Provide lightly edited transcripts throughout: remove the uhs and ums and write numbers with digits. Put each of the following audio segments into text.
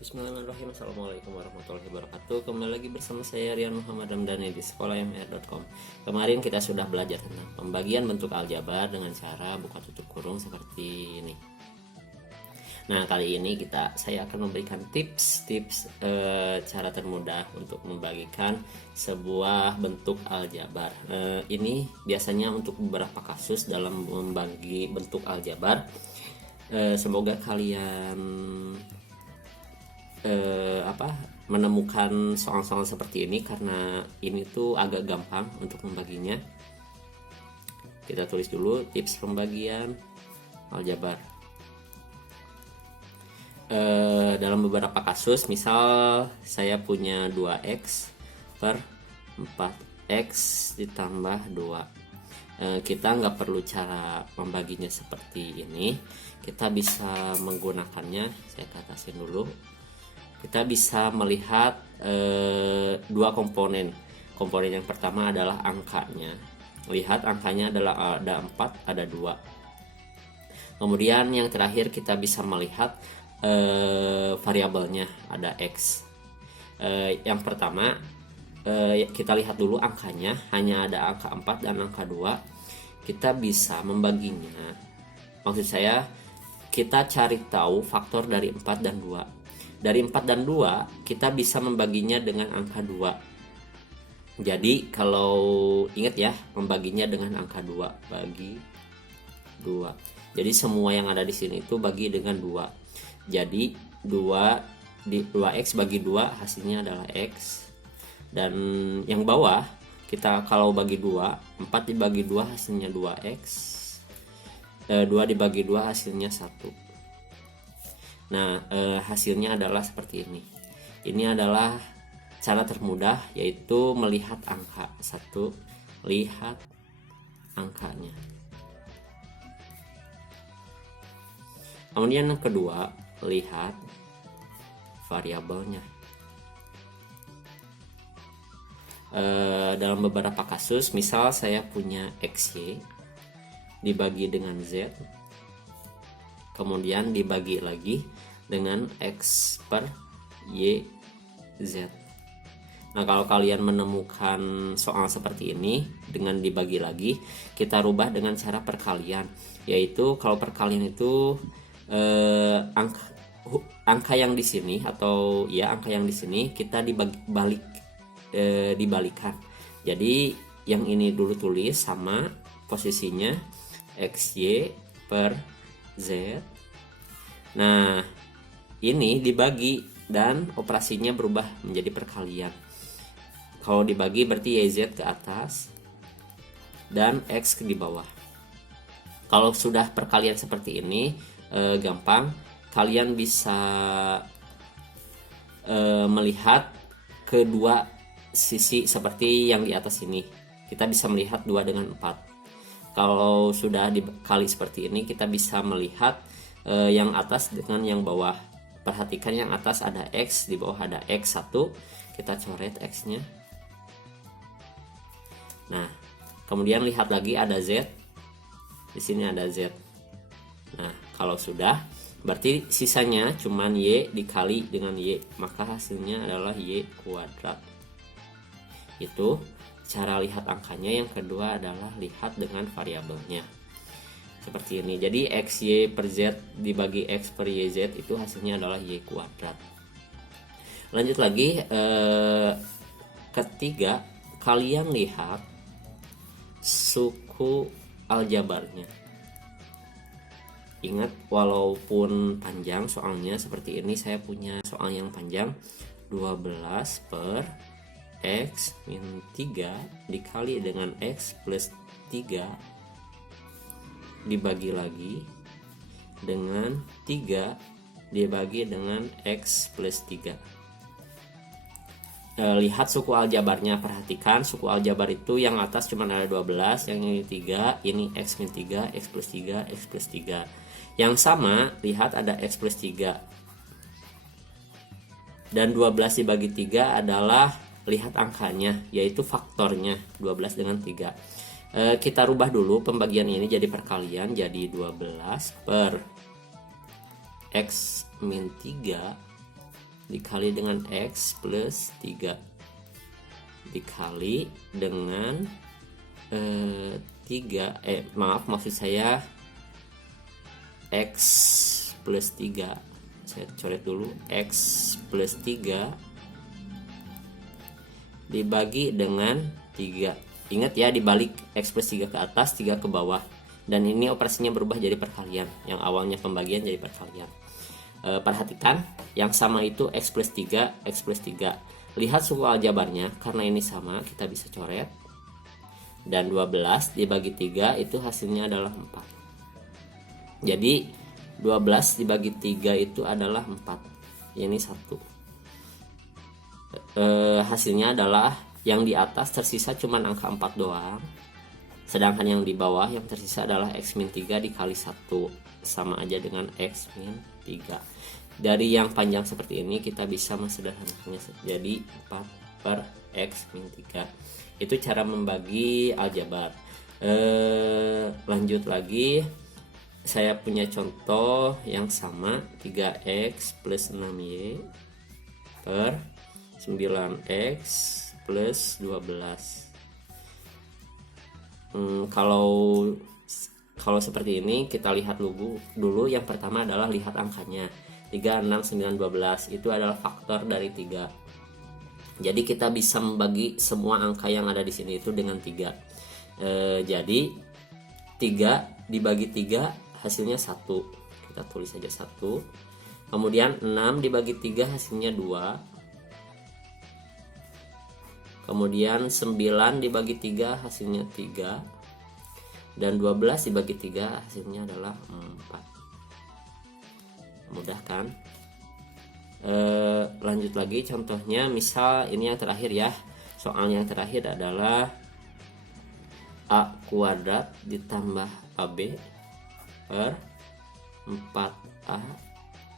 Bismillahirrahmanirrahim. Assalamualaikum warahmatullahi wabarakatuh. Kembali lagi bersama saya Rian Muhammad Ramdhani di sekolahmr.com. Kemarin kita sudah belajar tentang pembagian bentuk aljabar dengan cara buka tutup kurung seperti ini. Nah, kali ini saya akan memberikan tips cara termudah untuk membagikan sebuah bentuk aljabar. Ini biasanya untuk beberapa kasus dalam membagi bentuk aljabar. Semoga kalian menemukan soal-soal seperti ini, karena ini tuh agak gampang untuk membaginya. Kita tulis dulu tips pembagian aljabar. Dalam beberapa kasus, misal saya punya 2x per 4x ditambah 2. Kita nggak perlu cara membaginya seperti ini. Kita bisa menggunakannya, saya katasin dulu. Kita bisa melihat dua komponen. Komponen yang pertama adalah angkanya. Lihat angkanya adalah ada 4, ada 2. Kemudian yang terakhir kita bisa melihat variabelnya, ada x. Yang pertama kita lihat dulu angkanya, hanya ada angka 4 dan angka 2. Kita bisa membaginya. Maksud saya, kita cari tahu faktor dari 4 dan 2. Dari 4 dan 2 kita bisa membaginya dengan angka 2. Jadi kalau ingat ya, membaginya dengan angka 2, bagi 2. Jadi semua yang ada di sini itu bagi dengan 2. Jadi 2x bagi 2 hasilnya adalah x. Dan yang bawah kita kalau bagi 2, 4 dibagi 2 hasilnya 2x. 2 dibagi 2 hasilnya 1. Nah, hasilnya adalah seperti ini. Ini adalah cara termudah, yaitu melihat angka. 1, lihat angkanya. Kemudian yang kedua, lihat variabelnya. Dalam beberapa kasus, misal saya punya xy dibagi dengan z, kemudian dibagi lagi dengan x per y z. Nah, kalau kalian menemukan soal seperti ini dengan dibagi lagi, kita rubah dengan cara perkalian, yaitu kalau perkalian itu angka yang di sini, atau ya angka yang di sini kita dibalikan. Jadi yang ini dulu tulis sama posisinya xy per z. Nah, ini dibagi dan operasinya berubah menjadi perkalian. Kalau dibagi berarti yz ke atas dan x di bawah. Kalau sudah perkalian seperti ini, gampang. Kalian bisa melihat kedua sisi seperti yang di atas ini. Kita bisa melihat 2 dengan 4. Kalau sudah dikali seperti ini, kita bisa melihat yang atas dengan yang bawah. Perhatikan yang atas ada x, di bawah ada x1. Kita coret x-nya. Nah, kemudian lihat lagi ada z. Di sini ada z. Nah, kalau sudah, berarti sisanya cuman y dikali dengan y, maka hasilnya adalah y kuadrat. Itu cara lihat angkanya. Yang kedua adalah lihat dengan variabelnya. Seperti ini. Jadi xy per z dibagi x per yz itu hasilnya adalah y kuadrat. Lanjut lagi, ketiga, kalian lihat suku aljabarnya. Ingat, walaupun panjang soalnya seperti ini, saya punya soal yang panjang. 12 per x min 3 dikali dengan x plus 3 dibagi lagi dengan 3 dibagi dengan x plus 3. Lihat suku aljabarnya. Perhatikan suku aljabar itu yang atas cuma ada 12, yang ini 3, ini x min 3, x plus 3, x plus 3. Yang sama, lihat ada x plus 3. Dan 12 dibagi 3 adalah, lihat angkanya, yaitu faktornya 12 dengan 3. Kita rubah dulu pembagian ini jadi perkalian, jadi 12 per x min 3 dikali dengan X plus 3 dikali dengan 3 maksud saya X plus 3. Saya coret dulu, X plus 3 dibagi dengan 3. Ingat ya, dibalik X plus 3 ke atas, 3 ke bawah. Dan ini operasinya berubah jadi perkalian. Yang awalnya pembagian jadi perkalian. Perhatikan, yang sama itu X plus 3, X plus 3. Lihat suku aljabarnya, karena ini sama, kita bisa coret. Dan 12 dibagi 3 itu hasilnya adalah 4. Jadi 12 dibagi 3 itu adalah 4. Ini 1. Hasilnya adalah yang di atas tersisa cuma angka 4 doang. Sedangkan yang di bawah yang tersisa adalah X min 3 dikali 1. Sama aja dengan X min 3. Dari yang panjang seperti ini kita bisa mensederhanakannya jadi 4 per X min 3. Itu cara membagi aljabar. Lanjut lagi, saya punya contoh yang sama, 3X plus 6Y per 9X plus 12. Kalau seperti ini kita lihat dulu yang pertama adalah lihat angkanya. 3, 6, 9, 12 itu adalah faktor dari 3. Jadi kita bisa membagi semua angka yang ada di sini itu dengan 3. Jadi 3 dibagi 3 hasilnya 1. Kita tulis saja 1. Kemudian 6 dibagi 3 hasilnya 2. Kemudian 9 dibagi 3 hasilnya 3. Dan 12 dibagi 3 hasilnya adalah 4. Mudah kan? Lanjut lagi contohnya, misal ini yang terakhir ya. Soal yang terakhir adalah A kuadrat ditambah AB per 4A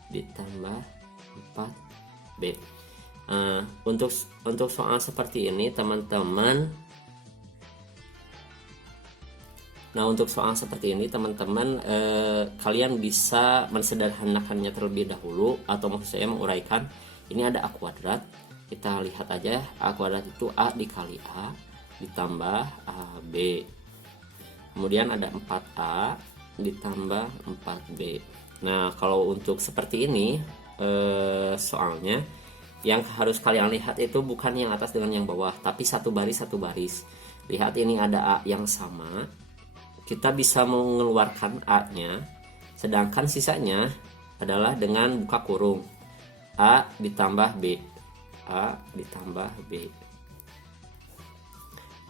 ditambah 4B. Untuk soal seperti ini teman-teman, kalian bisa mensederhanakannya terlebih dahulu, atau maksud saya menguraikan. Ini ada A kuadrat, kita lihat aja A kuadrat itu A dikali A ditambah AB. Kemudian ada 4A ditambah 4B. Nah kalau untuk seperti ini soalnya yang harus kalian lihat itu bukan yang atas dengan yang bawah, tapi satu baris. Lihat ini ada A yang sama, kita bisa mengeluarkan A-nya, sedangkan sisanya adalah dengan buka kurung A ditambah B, A ditambah B.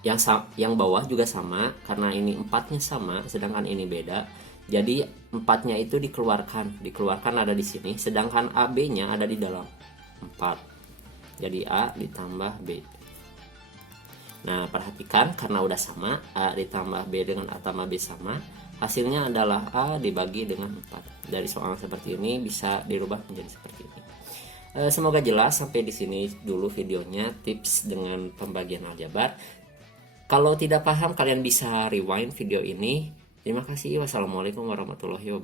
Yang bawah juga sama, karena ini 4-nya sama sedangkan ini beda. Jadi 4-nya itu dikeluarkan ada di sini, sedangkan AB-nya ada di dalam 4. Jadi A ditambah B. Nah perhatikan, karena udah sama, A ditambah B dengan A tambah B sama, hasilnya adalah A dibagi dengan 4. Dari soal seperti ini bisa dirubah menjadi seperti ini. Semoga jelas. Sampai di sini dulu videonya, tips dengan pembagian aljabar. Kalau tidak paham kalian bisa rewind video ini. Terima kasih. Wassalamualaikum warahmatullahi wabarakatuh.